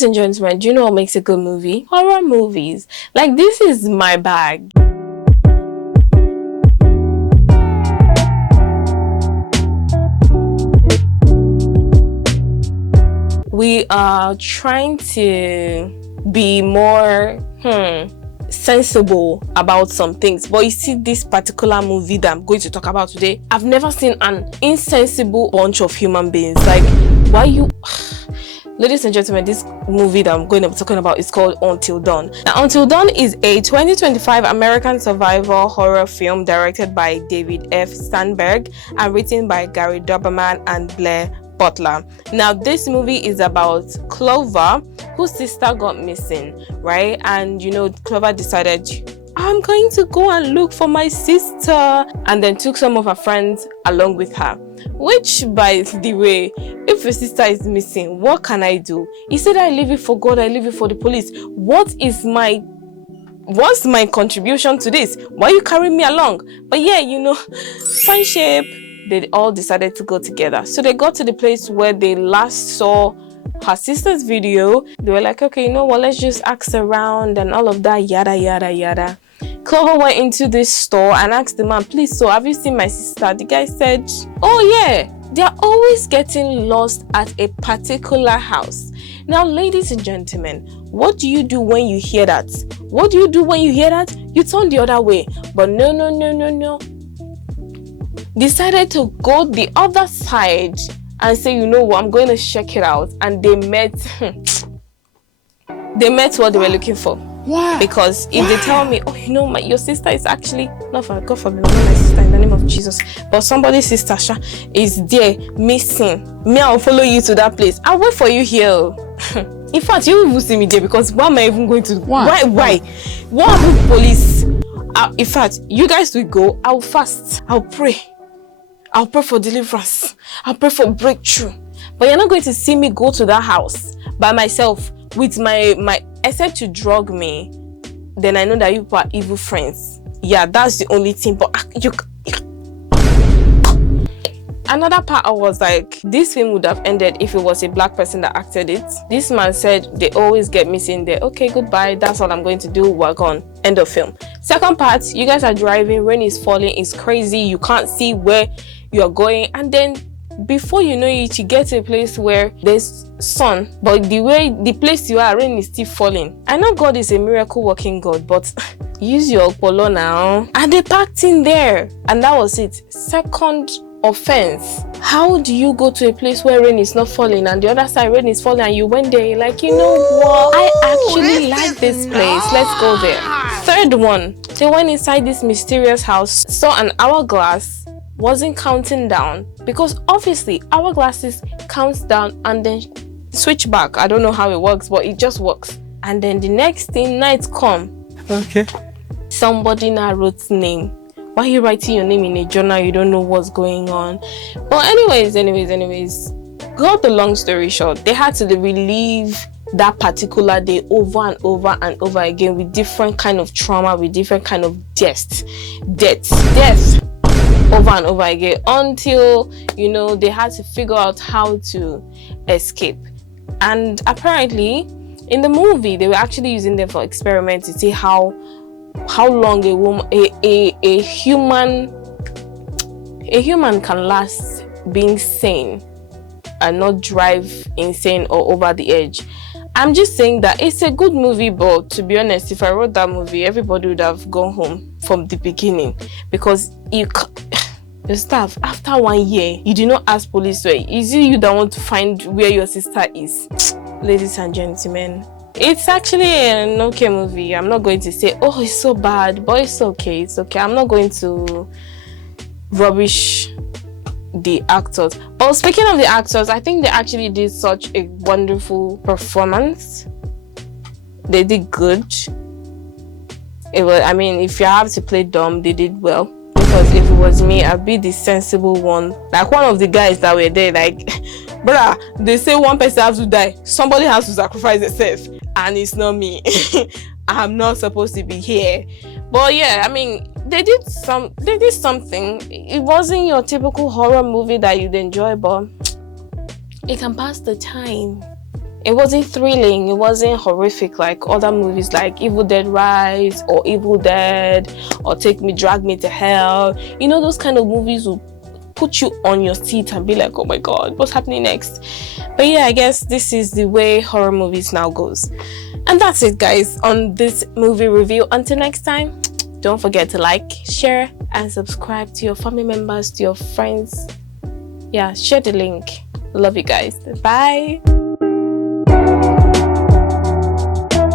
Ladies and gentlemen, do you know what makes a good movie? Horror movies. Like, this is my bag. We are trying to be more sensible about some things, but you see, this particular movie that I'm going to talk about today, I've never seen an insensible bunch of human beings. Like, why you... Ladies and gentlemen, this movie that I'm going to be talking about is called Until Dawn. Now, Until Dawn is a 2025 American survival horror film directed by David F. Steinberg and written by Gary Doberman and Blair Butler. Now, this movie is about Clover, whose sister got missing, right? And you know, Clover decided, I'm going to go and look for my sister, and then took some of her friends along with her. Which, by the way, if your sister is missing, what can I do? He said, I leave it for God, I leave it for the police. What's my contribution to this? Why are you carrying me along? But yeah, you know, friendship. They all decided to go together. So they got to the place where they last saw her sister's video. They were like, okay, you know what, let's just ask around and all of that, yada yada yada. Clover went into this store and asked the man, please, so have you seen my sister? The guy said, oh yeah, they're always getting lost at a particular house. Now, ladies and gentlemen, what do you do when you hear that? What do you do when you hear that? You turn the other way. But no. Decided to go the other side and say, you know what, I'm going to check it out. And they met what they were looking for. Why? Because if they tell me, oh, you know, your sister is actually, not for God forbid, not my sister in the name of Jesus, but somebody's sister is there missing, me, I'll follow you to that place. I'll wait for you here. In fact, you will see me there, because why am I even going to? Why? What about police? In fact, you guys will go. I'll fast. I'll pray. I'll pray for deliverance. I'll pray for breakthrough. But you're not going to see me go to that house by myself with my except to drug me. Then I know that you are evil friends. Yeah, that's the only thing. But another part, I was like, this film would have ended if it was a black person that acted it. This man said they always get missing there. Okay, goodbye. That's all I'm going to do. We're gone. End of film. Second part, you guys are driving. Rain is falling. It's crazy. You can't see where you are going. And then before you know it, you get to a place where there's sun. But the place you are, rain is still falling. I know God is a miracle working God, but use your polo now. And they packed in there. And that was it. Second offense. How do you go to a place where rain is not falling and the other side rain is falling, and you went there, you're like, you know what, I actually like this place, let's go there. Third one, they went inside this mysterious house, saw an hourglass, wasn't counting down, because obviously hourglasses counts down and then switch back. I don't know how it works, but it just works. And then the next thing, night come, okay, somebody now wrote name. Why are you writing your name in a journal? You don't know what's going on. But anyways, got the long story short, they had to relive that particular day over and over and over again with different kind of trauma, with different kind of death over and over again, until, you know, they had to figure out how to escape. And apparently in the movie, they were actually using them for experiments to see how long a human can last being sane and not drive insane or over the edge. I'm just saying that it's a good movie, but to be honest, if I wrote that movie, everybody would have gone home from the beginning, because your staff, after 1 year, you do not ask police where. Is it you that want to find where your sister is? Ladies and gentlemen, it's actually an okay movie. I'm not going to say, oh, it's so bad, but it's okay. It's okay. I'm not going to rubbish the actors. But speaking of the actors, I think they actually did such a wonderful performance. They did good. It was, I mean, if you have to play dumb, they did well. Because if it was me, I'd be the sensible one. Like one of the guys that were there, like, bruh, they say one person has to die. Somebody has to sacrifice themselves. And it's not me. I'm not supposed to be here. But yeah, I mean, they did something. It wasn't your typical horror movie that you'd enjoy, but it can pass the time. It wasn't thrilling, it wasn't horrific like other movies like Evil Dead Rise or Evil Dead or Drag Me to Hell. You know, those kind of movies will put you on your seat and be like, oh my god, what's happening next? But yeah, I guess this is the way horror movies now goes. And that's it, guys, on this movie review. Until next time, don't forget to like, share, and subscribe to your family members, to your friends. Yeah, share the link. Love you guys. Bye.